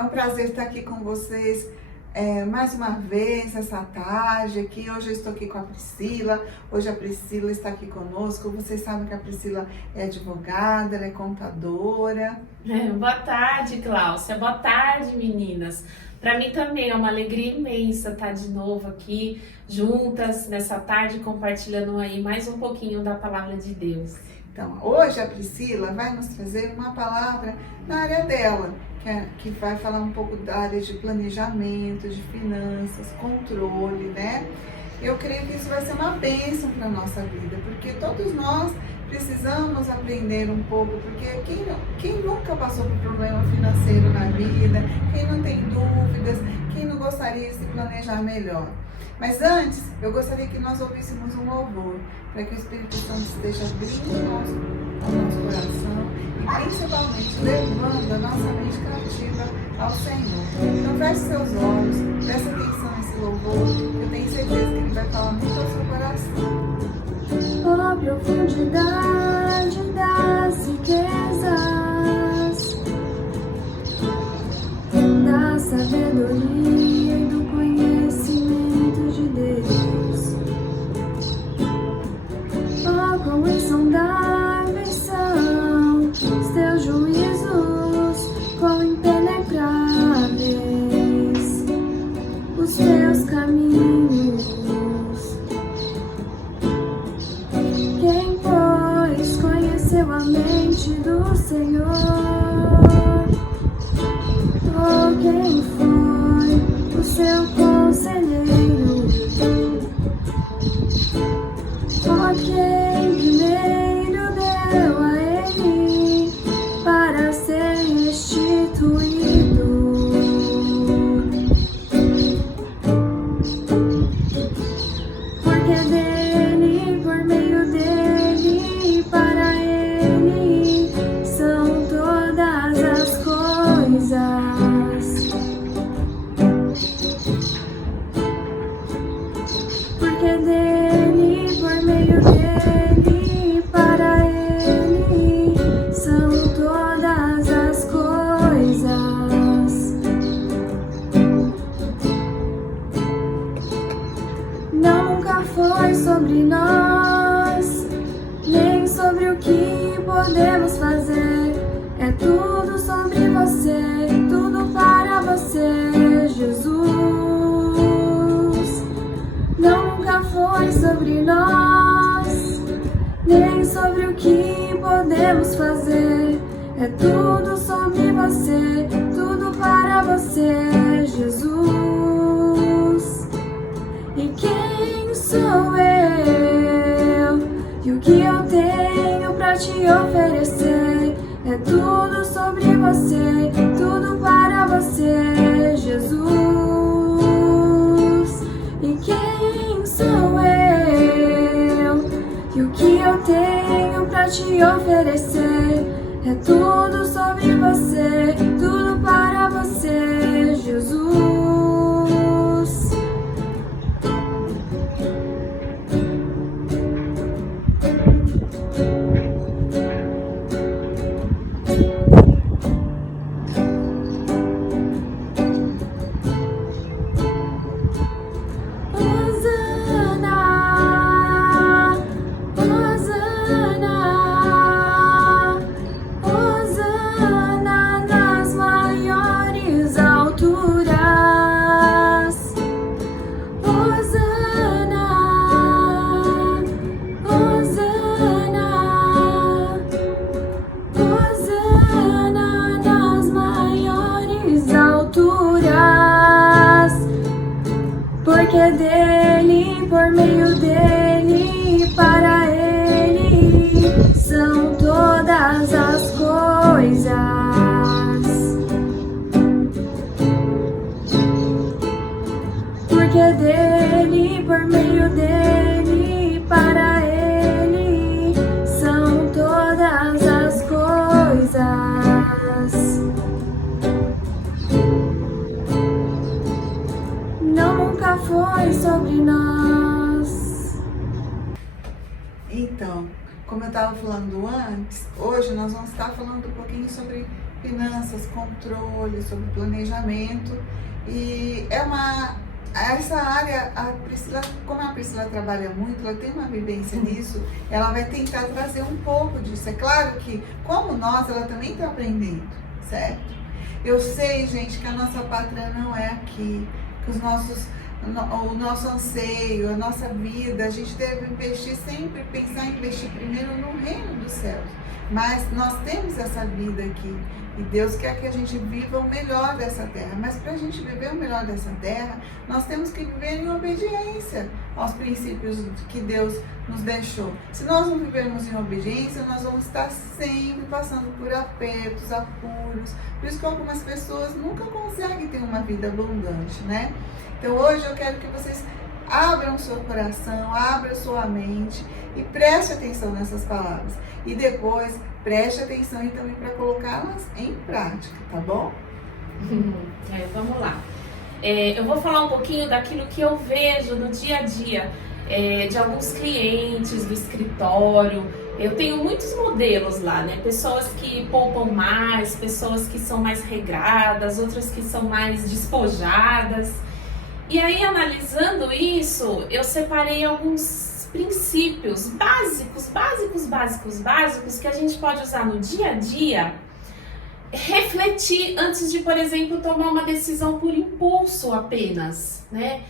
É um prazer estar aqui com vocês mais uma vez essa tarde aqui. Hoje eu estou aqui com a Priscila. Hoje a Priscila está aqui conosco. Vocês sabem que a Priscila é advogada, ela é contadora. Boa tarde, Cláudia. Boa tarde, meninas. Para mim também é uma alegria imensa estar de novo aqui juntas nessa tarde compartilhando aí mais um pouquinho da palavra de Deus. Então, hoje a Priscila vai nos trazer uma palavra na área dela, que vai falar um pouco da área de planejamento, de finanças, controle, né? Eu creio que isso vai ser uma bênção para a nossa vida, porque todos nós precisamos aprender um pouco, porque quem nunca passou por problema financeiro na vida, quem não tem dúvidas, quem não gostaria de se planejar melhor. Mas antes, eu gostaria que nós ouvíssemos um louvor, para que o Espírito Santo esteja abrindo o nosso coração e principalmente levando a nossa mente cativa ao Senhor. Então feche seus olhos, preste atenção nesse louvor, eu tenho certeza que ele vai falar muito ao seu coração. Ó profundidade das riquezas, da sabedoria e do conhecimento de Deus. Ó quão insondáveis são os teus juízos, quão impenetráveis os teus caminhos. Quem, pois, conheceu a mente do Senhor? Ou quem foi o seu conselheiro? Ó quem primeiro deu a ele para ser restituído? Porque dele, por meio dele, para ele são todas as coisas. Porque dele, por meio dele, para ele são todas as coisas. Nunca foi sobre nós, nem sobre o que podemos fazer. É tudo sobre você, tudo para você, Jesus. Nunca foi sobre nós, nem sobre o que podemos fazer. É tudo sobre você, tudo para você, Jesus. E quem sou eu? E o que eu tenho pra te oferecer? É tudo sobre você, tudo para você, Jesus. E quem sou eu? E o que eu tenho pra te oferecer? É tudo sobre você, tudo para você, Jesus. Porque dele, por meio dele, para ele são todas as coisas. Porque dele, por meio dele, para ele são todas as coisas. Nunca foi sobre nós. Então, como eu estava falando antes, hoje nós vamos estar falando um pouquinho sobre finanças, controle, sobre planejamento. E essa área, a Priscila, como a Priscila trabalha muito, ela tem uma vivência nisso, ela vai tentar trazer um pouco disso. É claro que, como nós, ela também está aprendendo, certo? Eu sei, gente, que a nossa pátria não é aqui, que o nosso anseio, a nossa vida, a gente deve investir sempre, pensar em investir primeiro no reino dos céus. Mas nós temos essa vida aqui e Deus quer que a gente viva o melhor dessa terra. Mas para a gente viver o melhor dessa terra, nós temos que viver em obediência aos princípios que Deus nos deixou. Se nós não vivermos em obediência, nós vamos estar sempre passando por apertos, apuros. Por isso que algumas pessoas nunca conseguem ter uma vida abundante, né? Então hoje eu quero que vocês abram seu coração, abram sua mente e preste atenção nessas palavras. E depois preste atenção também para colocá-las em prática, tá bom? Vamos lá. Eu vou falar um pouquinho daquilo que eu vejo no dia a dia de alguns clientes do escritório. Eu tenho muitos modelos lá, né? Pessoas que poupam mais, pessoas que são mais regradas, outras que são mais despojadas. E aí, analisando isso, eu separei alguns princípios básicos que a gente pode usar no dia a dia, refletir antes de, por exemplo, tomar uma decisão por impulso apenas, né?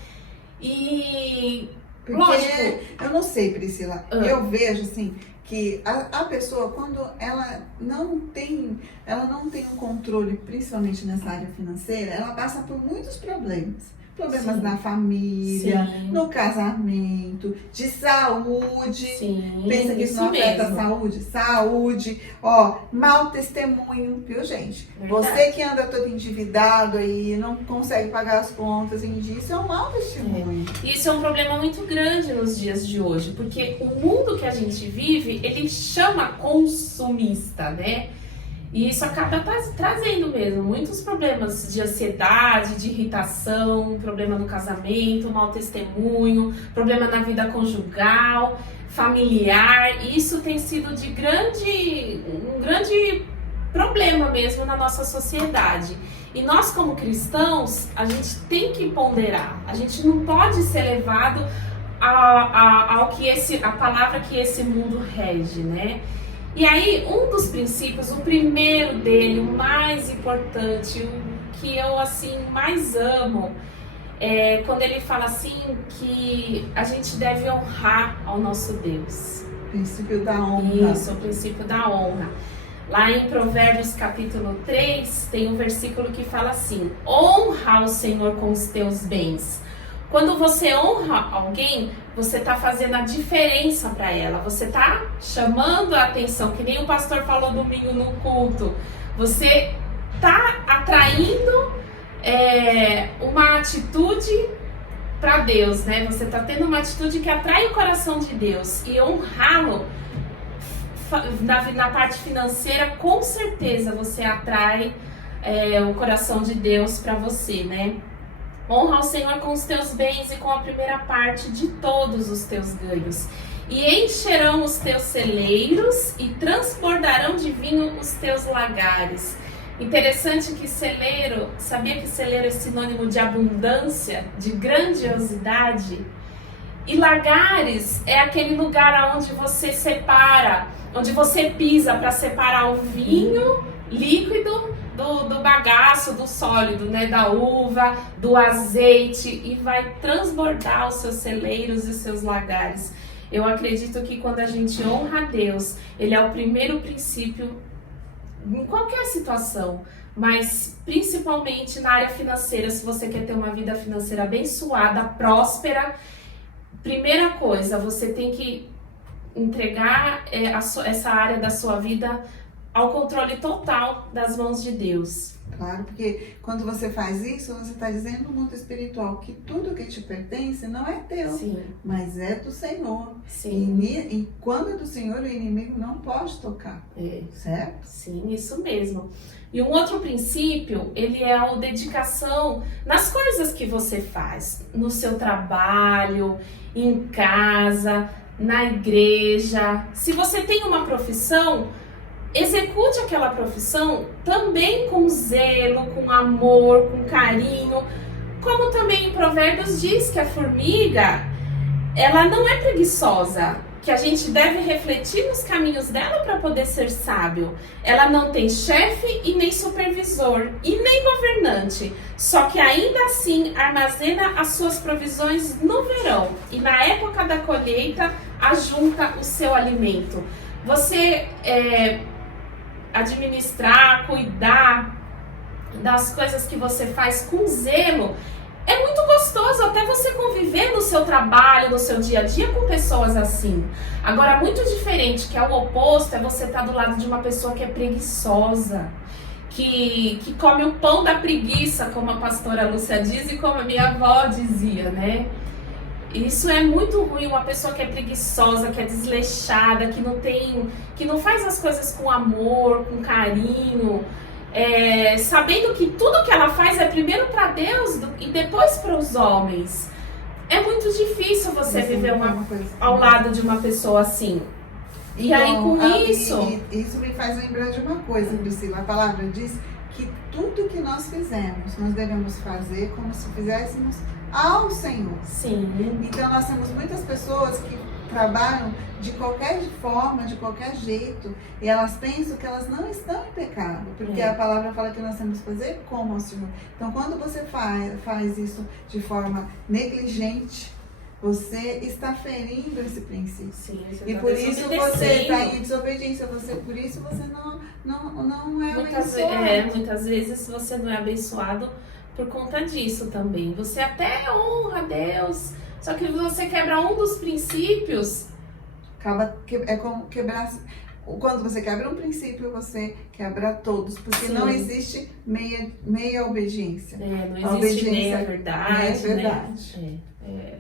E porque, lógico, eu não sei, Priscila, eu vejo assim que a pessoa, quando ela não tem um controle, principalmente nessa área financeira, ela passa por muitos problemas. Problemas Sim. na família, Sim. no casamento, de saúde. Sim, Pensa que isso não afeta a saúde? Saúde, mau testemunho, viu, gente? Verdade. Você que anda todo endividado aí, não consegue pagar as contas em dia, isso é um mau testemunho. Isso é um problema muito grande nos dias de hoje, porque o mundo que a gente vive, ele chama consumista, né? E isso acaba trazendo mesmo muitos problemas de ansiedade, de irritação, problema no casamento, mau testemunho, problema na vida conjugal, familiar. E isso tem sido um grande problema mesmo na nossa sociedade. E nós, como cristãos, a gente tem que ponderar. A gente não pode ser levado a palavra que esse mundo rege, né? E aí, um dos princípios, o primeiro dele, o mais importante, o que eu assim mais amo, é quando ele fala assim que a gente deve honrar ao nosso Deus. Princípio da honra. Isso, o princípio da honra. Lá em Provérbios capítulo 3, tem um versículo que fala assim: honra o Senhor com os teus bens. Quando você honra alguém, você está fazendo a diferença para ela. Você está chamando a atenção, que nem o pastor falou domingo no culto. Você está atraindo uma atitude para Deus, né? Você está tendo uma atitude que atrai o coração de Deus. E honrá-lo na parte financeira, com certeza você atrai o coração de Deus para você, né? Honra ao Senhor com os teus bens e com a primeira parte de todos os teus ganhos. E encherão os teus celeiros e transbordarão de vinho os teus lagares. Interessante que celeiro, sabia que celeiro é sinônimo de abundância, de grandiosidade? E lagares é aquele lugar onde você separa, onde você pisa para separar o vinho líquido do bagaço, do sólido, né? Da uva, do azeite, e vai transbordar os seus celeiros e os seus lagares. Eu acredito que quando a gente honra a Deus, Ele é o primeiro princípio em qualquer situação, mas principalmente na área financeira. Se você quer ter uma vida financeira abençoada, próspera, primeira coisa, você tem que entregar essa área da sua vida ao controle total das mãos de Deus. Claro, porque quando você faz isso, você está dizendo no mundo espiritual que tudo que te pertence não é teu, Sim. mas é do Senhor. Sim. E quando é do Senhor, o inimigo não pode tocar, certo? Sim, isso mesmo. E um outro princípio, ele é a dedicação nas coisas que você faz, no seu trabalho, em casa, na igreja. Se você tem uma profissão, execute aquela profissão também com zelo, com amor, com carinho. Como também em Provérbios diz que a formiga, ela não é preguiçosa, que a gente deve refletir nos caminhos dela para poder ser sábio. Ela não tem chefe e nem supervisor e nem governante, só que ainda assim armazena as suas provisões no verão e na época da colheita ajunta o seu alimento. Você administrar, cuidar das coisas que você faz com zelo, é muito gostoso até você conviver no seu trabalho, no seu dia a dia com pessoas assim. Agora, muito diferente, que é o oposto, é você estar do lado de uma pessoa que é preguiçosa, que come o pão da preguiça, como a pastora Lúcia diz e como a minha avó dizia, né? Isso é muito ruim, uma pessoa que é preguiçosa, que é desleixada, que não faz as coisas com amor, com carinho, sabendo que tudo que ela faz é primeiro para Deus e depois para os homens. É muito difícil você viver ao lado de uma pessoa assim. E aí com isso... Isso me faz lembrar de uma coisa, Priscila. A palavra diz que tudo que nós fizemos, nós devemos fazer como se fizéssemos ao Senhor. Sim. Então nós temos muitas pessoas que trabalham de qualquer forma, de qualquer jeito, e elas pensam que elas não estão em pecado, porque a palavra fala que nós temos que fazer como ao Senhor. Então quando você faz isso de forma negligente, você está ferindo esse princípio. Sim, e por isso você está em desobediência, por isso você não é abençoado. Muitas vezes você não é abençoado por conta disso também. Você até honra a Deus, só que você quebra um dos princípios. É como quebrar. Quando você quebra um princípio, você quebra todos, porque não existe meia obediência. Não existe meia verdade. É verdade. Né?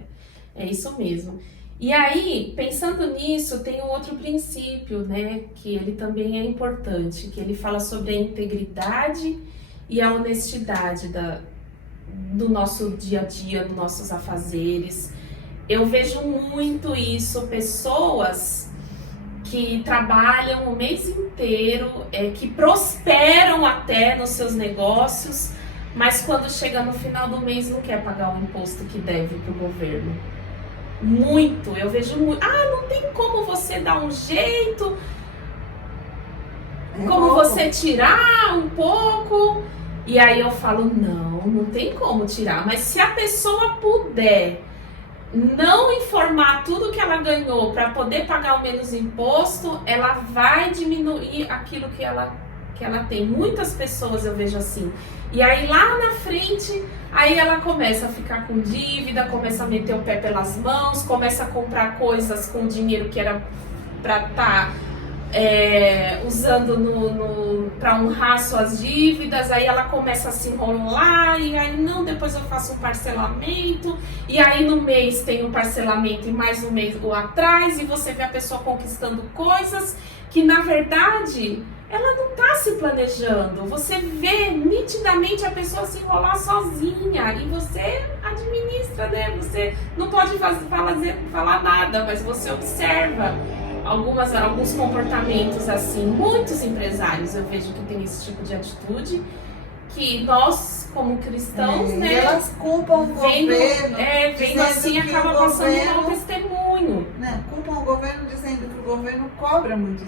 É isso mesmo. E aí, pensando nisso, tem um outro princípio, né, que ele também é importante, que ele fala sobre a integridade e a honestidade do nosso dia a dia, dos nossos afazeres. Eu vejo muito isso, pessoas que trabalham o mês inteiro, que prosperam até nos seus negócios, mas quando chega no final do mês não quer pagar o imposto que deve para o governo. Muito, eu vejo muito. Não tem como você dar um jeito, como você tirar um pouco. E aí eu falo, não tem como tirar. Mas se a pessoa puder não informar tudo que ela ganhou para poder pagar o menos imposto, ela vai diminuir aquilo que ela tem. Muitas pessoas eu vejo assim. E aí lá na frente, aí ela começa a ficar com dívida, começa a meter o pé pelas mãos, começa a comprar coisas com dinheiro que era para estar usando para honrar suas dívidas. Aí ela começa a se enrolar, e aí depois eu faço um parcelamento, e aí no mês tem um parcelamento e mais um mês ou atrás, e você vê a pessoa conquistando coisas que na verdade ela não está se planejando. Você vê nitidamente a pessoa se enrolar sozinha e você administra, né? Você não pode falar nada, mas você observa alguns comportamentos assim. Muitos empresários eu vejo que tem esse tipo de atitude, que nós, como cristãos, né? Elas culpam o governo. Vendo assim, acaba passando um mau testemunho. Né? Culpam o governo dizendo que o governo cobra muito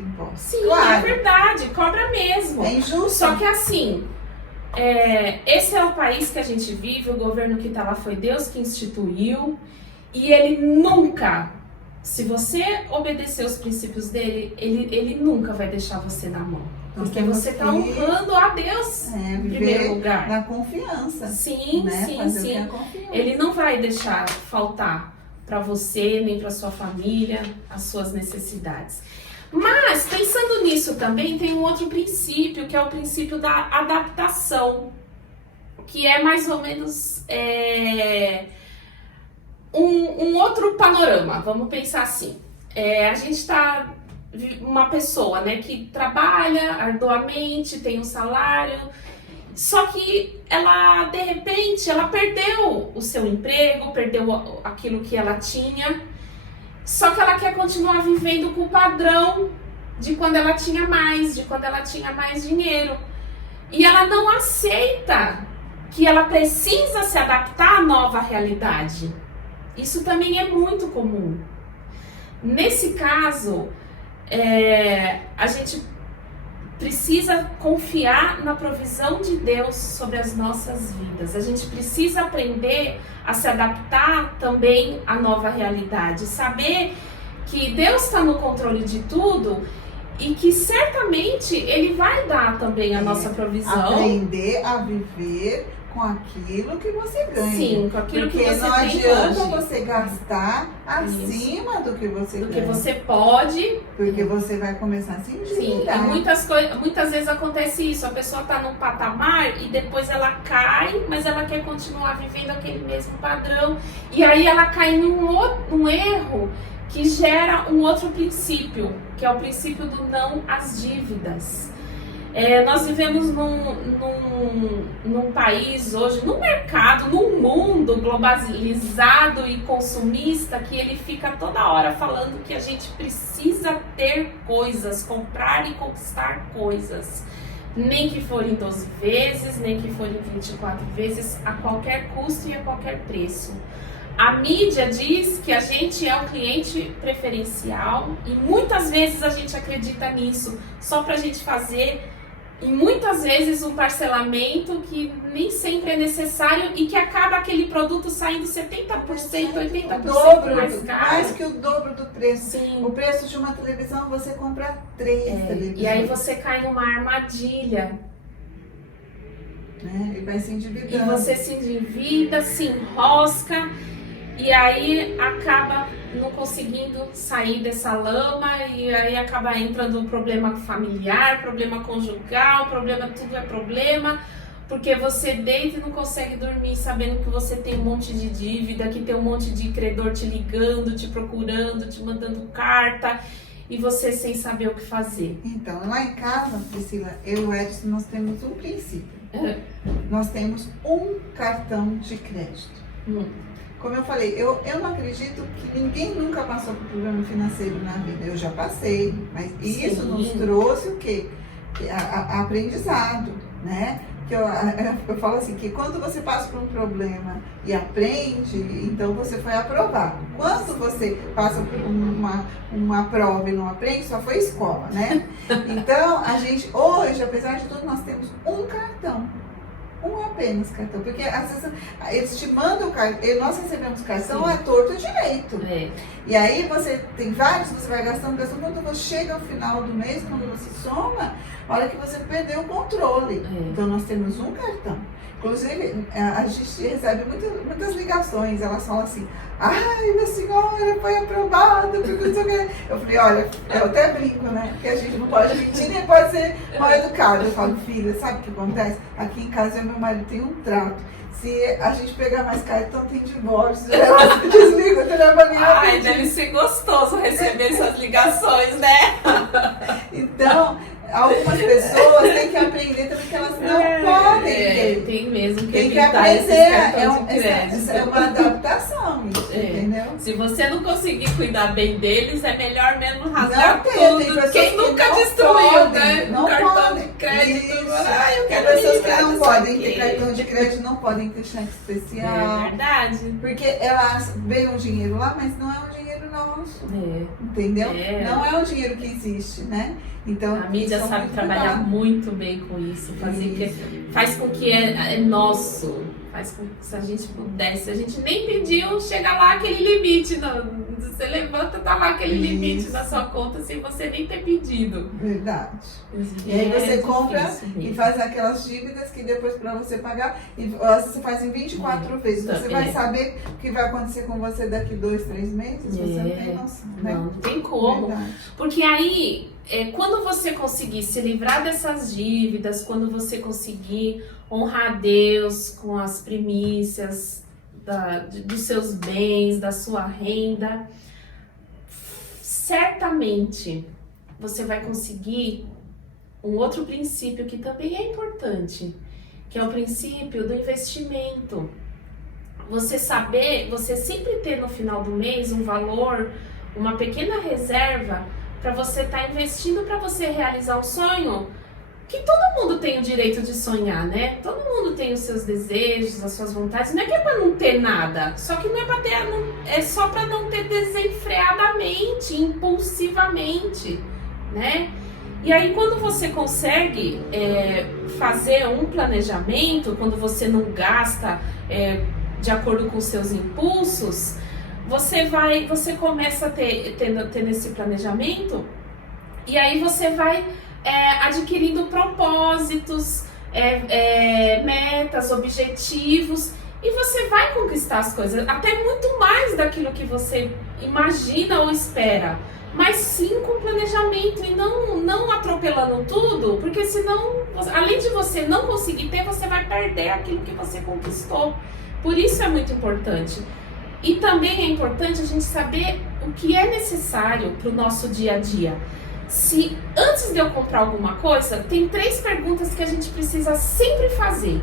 imposto. Sim, claro. É verdade, cobra mesmo. É injusto. Só que assim, esse é o país que a gente vive, o governo que está lá foi Deus que instituiu, e ele nunca, se você obedecer os princípios dele, ele nunca vai deixar você na mão. Porque você está honrando a Deus em primeiro lugar. Na confiança. Sim, né? sim. Ele não vai deixar faltar para você, nem para sua família, as suas necessidades. Mas, pensando nisso também, tem um outro princípio, que é o princípio da adaptação, que é mais ou menos um outro panorama. Vamos pensar assim. A gente está... uma pessoa, né, que trabalha arduamente, tem um salário, só que ela, de repente, ela perdeu o seu emprego, perdeu aquilo que ela tinha, só que ela quer continuar vivendo com o padrão de quando ela tinha mais, dinheiro. E ela não aceita que ela precisa se adaptar à nova realidade. Isso também é muito comum. Nesse caso, a gente precisa confiar na provisão de Deus sobre as nossas vidas. A gente precisa aprender a se adaptar também à nova realidade. Saber que Deus está no controle de tudo e que certamente Ele vai dar também a nossa provisão. Aprender a viver com aquilo que você ganha. Sim, com aquilo que você tem. Porque não adianta você gastar acima do que você ganha. Do que você pode. Porque você vai começar a se endividar. Sim, e muitas vezes acontece isso. A pessoa está num patamar e depois ela cai, mas ela quer continuar vivendo aquele mesmo padrão. E aí ela cai num erro que gera um outro princípio, que é o princípio do não às dívidas. Nós vivemos num país hoje, num mercado, num mundo globalizado e consumista, que ele fica toda hora falando que a gente precisa ter coisas, comprar e conquistar coisas. Nem que forem 12 vezes, nem que forem 24 vezes, a qualquer custo e a qualquer preço. A mídia diz que a gente é um cliente preferencial e muitas vezes a gente acredita nisso, só pra gente fazer. E muitas vezes um parcelamento que nem sempre é necessário e que acaba aquele produto saindo 70%, 80% mais caro. Mais que o dobro do preço. Sim. O preço de uma televisão, você compra 3 televisões. E aí você cai numa armadilha. E vai se endividando. E você se endivida, se enrosca e aí acaba não conseguindo sair dessa lama e aí acaba entrando um problema familiar, problema conjugal, tudo é problema, porque você deita e não consegue dormir sabendo que você tem um monte de dívida, que tem um monte de credor te ligando, te procurando, te mandando carta e você sem saber o que fazer. Então, lá em casa, Priscila, eu e o Edson, nós temos um princípio. Nós temos um cartão de crédito. Como eu falei, eu não acredito que ninguém nunca passou por problema financeiro na vida. Eu já passei, mas isso nos trouxe o quê? Aprendizado, né? Que eu falo assim, que quando você passa por um problema e aprende, então você foi aprovado. Quando você passa por uma prova e não aprende, só foi escola, né? Então, a gente, hoje, apesar de tudo, nós temos um cartão. Apenas cartão, porque às vezes eles te mandam o cartão, nós recebemos cartão a torto direito. E aí você tem vários, você vai gastando, quando você chega ao final do mês, quando você soma, olha que você perdeu o controle. Então nós temos um cartão. Inclusive, a gente recebe muitas ligações, elas falam assim, ai, minha senhora, foi aprovada, porque não sei o que. Eu falei, olha, eu até brinco, né? Porque a gente não pode mentir, nem pode ser mal educado. Eu falo, filha, sabe o que acontece? Aqui em casa, eu e meu marido tem um trato. Se a gente pegar mais cartão, tem divórcio. Ela desliga o telefone. Ai, deve ser gostoso receber essas ligações, né? Então, algumas pessoas têm que aprender também que elas não podem ter. Tem mesmo que tem que evitar aprender. esses É uma adaptação, entendeu? Se você não conseguir cuidar bem deles, é melhor mesmo rasgar tudo. Quem nunca destruiu, podem, né? Não cartão podem. de crédito. Ai, Eu quero pessoas livrar que não disso podem aqui. ter cartão de crédito, não podem ter cheque especial. É verdade. Porque elas veem o dinheiro lá, mas não é o dinheiro nosso. Entendeu? Não é o dinheiro que existe, né? Então, a mídia sabe trabalhar muito bem com isso, faz com que é nosso, faz com que se a gente pudesse, a gente nem pediu, chega lá aquele limite, você levanta, tá lá aquele limite na sua conta sem você nem ter pedido. Verdade. E aí você compra e faz aquelas dívidas que depois para você pagar, e você faz em 24 vezes. Você vai saber o que vai acontecer com você daqui 2, 3 meses? Você não tem noção, né? Não tem como. Verdade. Porque aí, quando você conseguir se livrar dessas dívidas, quando você conseguir honrar a Deus com as primícias dos seus bens, da sua renda, certamente você vai conseguir um outro princípio que também é importante, que é o princípio do investimento. Você sempre ter no final do mês um valor, uma pequena reserva para você estar investindo para você realizar um sonho que todo mundo tem o direito de sonhar, né? Todo mundo tem os seus desejos, as suas vontades. Não é que é para não ter nada, só que não é para ter, é só para não ter desenfreadamente, impulsivamente, né? E aí quando você consegue fazer um planejamento, quando você não gasta de acordo com os seus impulsos, você começa a ter esse planejamento, e aí você vai adquirindo propósitos, metas, objetivos, e você vai conquistar as coisas, até muito mais daquilo que você imagina ou espera, mas sim com planejamento e não atropelando tudo, porque senão, além de você não conseguir ter, você vai perder aquilo que você conquistou. Por isso é muito importante. E também é importante a gente saber o que é necessário para o nosso dia a dia. Se antes de eu comprar alguma coisa, tem 3 perguntas que a gente precisa sempre fazer.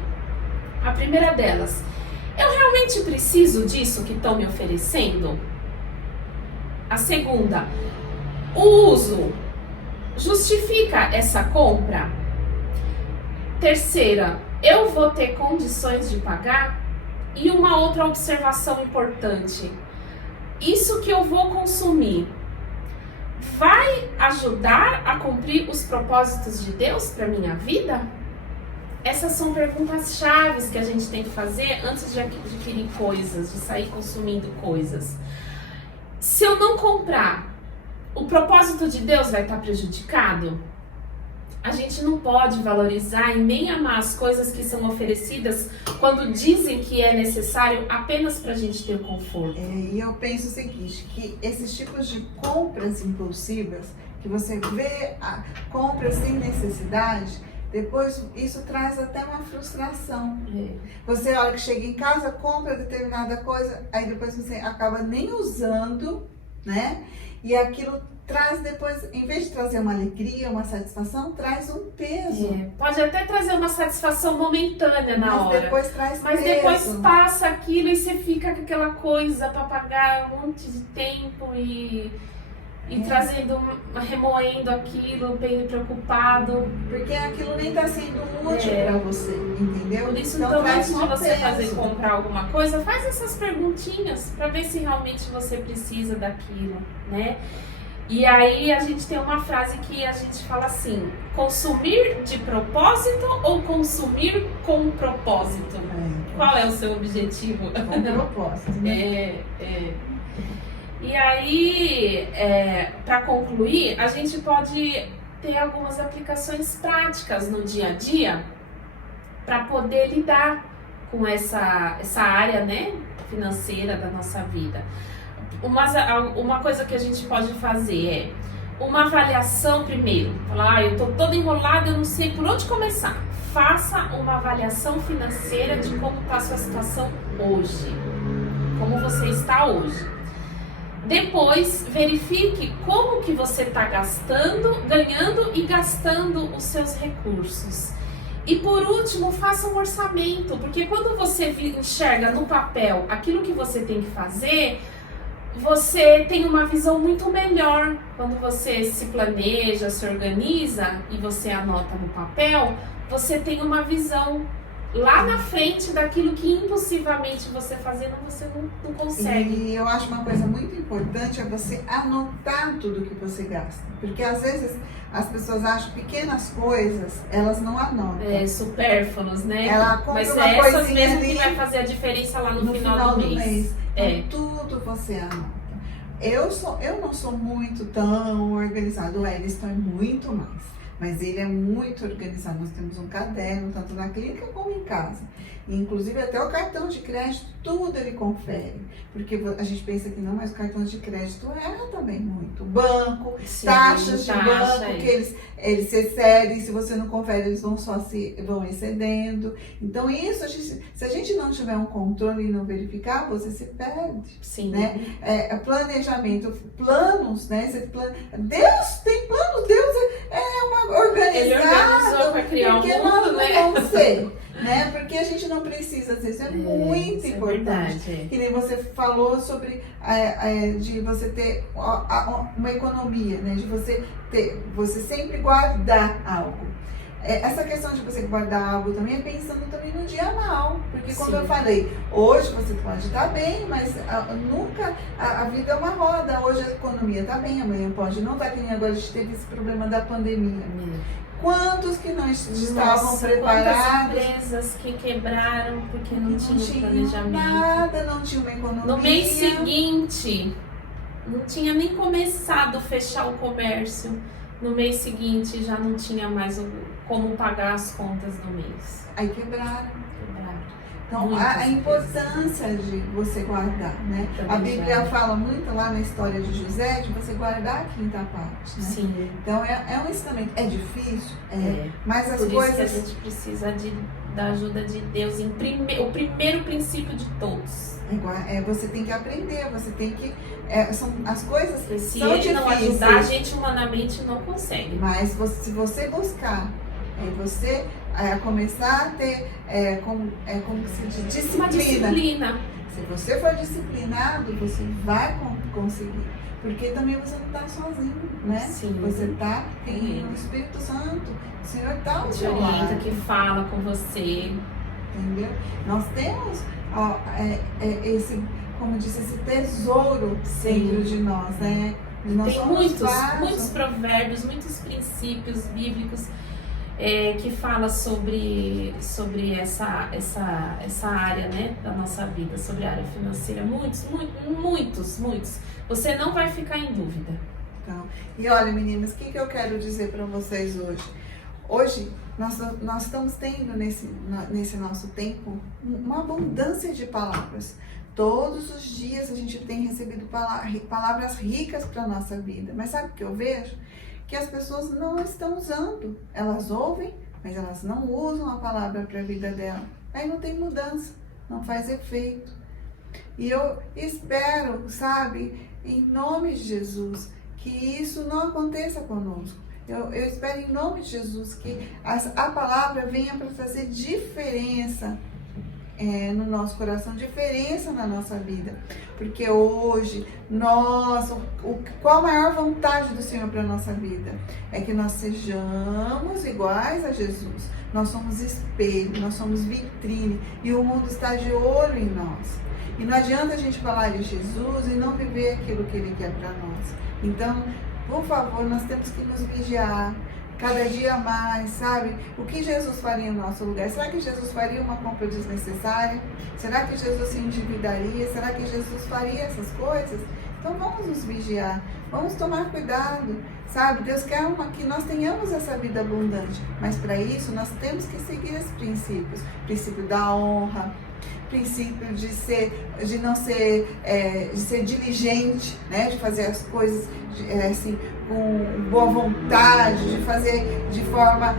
A primeira delas: eu realmente preciso disso que estão me oferecendo? A segunda: o uso justifica essa compra? Terceira: eu vou ter condições de pagar? E uma outra observação importante: isso que eu vou consumir vai ajudar a cumprir os propósitos de Deus para minha vida? Essas são perguntas chaves que a gente tem que fazer antes de adquirir coisas, de sair consumindo coisas. Se eu não comprar, o propósito de Deus vai estar prejudicado? A gente não pode valorizar e nem amar as coisas que são oferecidas quando dizem que é necessário apenas para a gente ter o conforto. E eu penso o seguinte, que esses tipos de compras impulsivas, que você vê compras sem necessidade, depois isso traz até uma frustração. Você, a hora que chega em casa, compra determinada coisa, aí depois você acaba nem usando, né? E aquilo traz depois, em vez de trazer uma alegria, uma satisfação, traz um peso. Pode até trazer uma satisfação momentânea na hora. Depois traz mas peso. Depois passa aquilo e você fica com aquela coisa para pagar um monte de tempo e trazendo, remoendo aquilo, bem preocupado. Porque aquilo nem está sendo útil para você, entendeu? Por isso, então antes de você peso. comprar alguma coisa, faz essas perguntinhas para ver se realmente você precisa daquilo, né? E aí a gente tem uma frase que a gente fala assim: consumir de propósito ou consumir com propósito? Qual é o seu objetivo? Com propósito, né? E aí, para concluir, a gente pode ter algumas aplicações práticas no dia a dia para poder lidar com essa área, né, financeira da nossa vida. Uma coisa que a gente pode fazer é uma avaliação primeiro. Falar, eu tô toda enrolada, eu não sei por onde começar. Faça uma avaliação financeira de como está a sua situação hoje. Como você está hoje. Depois, verifique como que você está ganhando e gastando os seus recursos. E por último, faça um orçamento. Porque quando você enxerga no papel aquilo que você tem que fazer, você tem uma visão muito melhor. Quando você se planeja, se organiza e você anota no papel, você tem uma visão lá na frente daquilo que impulsivamente você fazendo, você não consegue. E eu acho uma coisa muito importante é você anotar tudo que você gasta. Porque às vezes as pessoas acham pequenas coisas, elas não anotam. Supérfluos, né? Ela compra mas uma essas coisinha mesmo ali que vai fazer a diferença lá no final do mês. Então, tudo você anota. Eu não sou muito tão organizado, o Eliston é muito mais. Mas ele é muito organizado. Nós temos um caderno, tanto na clínica como em casa. E, inclusive, até o cartão de crédito, tudo ele confere. Porque a gente pensa que não, mas o cartão de crédito erra também muito. Banco, sim, taxas de banco, que eles se excedem. Se você não confere, eles vão excedendo. Então, isso, se a gente não tiver um controle e não verificar, você se perde. Sim. Né? Planejamento, planos, né? Deus tem planos, Deus é uma organizado. Ele organizou para criar o mundo, nós não né? vamos ser. né? Porque a gente não precisa disso, isso é muito importante. Verdade. Que nem você falou sobre de você ter uma economia, né? De você sempre guardar algo. Essa questão de você guardar algo também é pensando também no dia mal. Porque como eu falei, hoje você pode estar bem, mas nunca, a vida é uma roda. Hoje a economia está bem, amanhã pode não estar, que nem agora a gente teve esse problema da pandemia. Quantos que não estavam preparados? Quantas empresas que quebraram porque não tinham planejamento. Nada, não tinha uma economia. No mês seguinte, não tinha nem começado a fechar o comércio. No mês seguinte já não tinha mais como pagar as contas do mês. Aí quebraram. Então, a importância de você guardar, né? A Bíblia fala muito lá na história de José, de você guardar a quinta parte, né? Sim. Então, é um ensinamento. É difícil? Mas as Por coisas... isso que a gente precisa da ajuda de Deus o primeiro princípio de todos. Você tem que aprender, você tem que... as coisas Porque se são ele difíceis. não ajudar, a gente humanamente não consegue. Mas se você buscar, você começar a ter, como se diz, disciplina. Uma disciplina. Se você for disciplinado, você vai conseguir. Porque também você não está sozinho, né? Sim. Você está em o Espírito Santo. O Senhor está ao seu lado. Que fala com você. Entendeu? Nós temos esse, como disse, esse tesouro dentro de nós, né? Nós tem muitos provérbios, muitos princípios bíblicos que fala sobre essa área, né, da nossa vida, sobre a área financeira. Muitos. Você não vai ficar em dúvida. Então, e olha, meninas, o que eu quero dizer para vocês hoje? Hoje, nós estamos tendo nesse nosso tempo uma abundância de palavras. Todos os dias a gente tem recebido palavras ricas para a nossa vida. Mas sabe o que eu vejo? Que as pessoas não estão usando. Elas ouvem, mas elas não usam a palavra para a vida dela. Aí não tem mudança, não faz efeito. E eu espero, sabe, em nome de Jesus, que isso não aconteça conosco. Eu espero em nome de Jesus que a palavra venha para fazer diferença no nosso coração, diferença na nossa vida. Porque hoje, qual a maior vontade do Senhor para a nossa vida? É que nós sejamos iguais a Jesus. Nós somos espelho, nós somos vitrine e o mundo está de olho em nós. E não adianta a gente falar de Jesus e não viver aquilo que Ele quer para nós. Então, por favor, nós temos que nos vigiar cada dia mais, sabe? O que Jesus faria no nosso lugar? Será que Jesus faria uma compra desnecessária? Será que Jesus se endividaria? Será que Jesus faria essas coisas? Então vamos nos vigiar, vamos tomar cuidado, sabe? Deus quer que nós tenhamos essa vida abundante, mas para isso nós temos que seguir esses princípios. Princípio da honra, princípio de ser diligente, né? De fazer as coisas assim, com boa vontade, de fazer de forma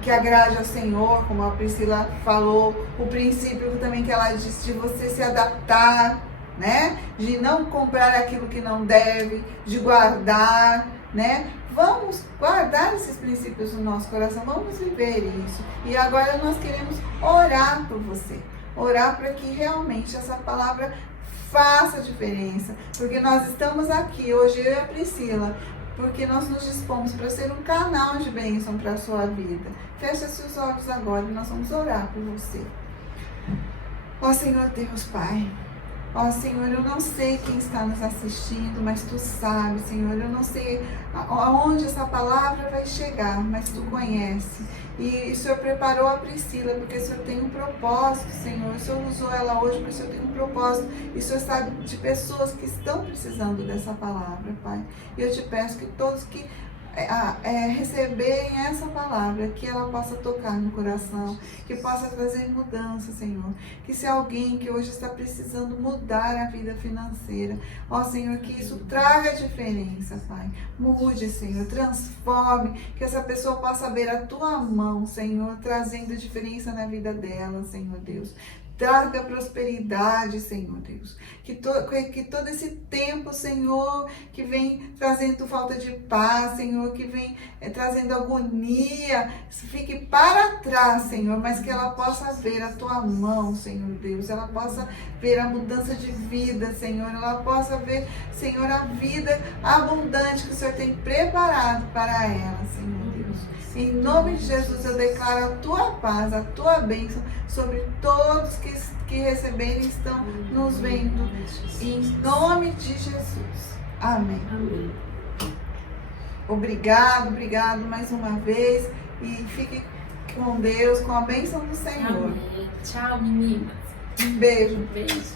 que agrade ao Senhor, como a Priscila falou, o princípio também que ela disse de você se adaptar, né? De não comprar aquilo que não deve, de guardar, né? Vamos guardar esses princípios no nosso coração, vamos viver isso. E agora nós queremos orar por você, orar para que realmente essa palavra faça diferença, porque nós estamos aqui hoje, eu e a Priscila, porque nós nos dispomos para ser um canal de bênção para a sua vida. Feche seus olhos agora e nós vamos orar por você. Ó Senhor Deus Pai, ó Senhor, eu não sei quem está nos assistindo, mas Tu sabes, Senhor, eu não sei aonde essa palavra vai chegar, mas Tu conhece. E o Senhor preparou a Priscila, porque o Senhor tem um propósito, Senhor. O Senhor usou ela hoje, porque o Senhor tem um propósito. E o Senhor sabe de pessoas que estão precisando dessa palavra, Pai. E eu te peço que todos que receberem essa palavra, que ela possa tocar no coração, que possa trazer mudança, Senhor. Que se alguém que hoje está precisando mudar a vida financeira, ó Senhor, que isso traga diferença, Pai. Mude, Senhor, transforme, que essa pessoa possa ver a Tua mão, Senhor, trazendo diferença na vida dela, Senhor Deus. traga prosperidade, Senhor Deus. Que todo esse tempo, Senhor, que vem trazendo falta de paz, Senhor, que vem trazendo agonia, fique para trás, Senhor, mas que ela possa ver a tua mão, Senhor Deus, ela possa ver a mudança de vida, Senhor, ela possa ver, Senhor, a vida abundante que o Senhor tem preparado para ela, Senhor Deus. Em nome de Jesus, eu declaro a tua paz, a tua bênção sobre todos que receberem e estão nos vendo. Em nome de Jesus. Amém. Amém. Obrigado mais uma vez. E fique com Deus, com a bênção do Senhor. Amém. Tchau, meninas. Um beijo. Beijo.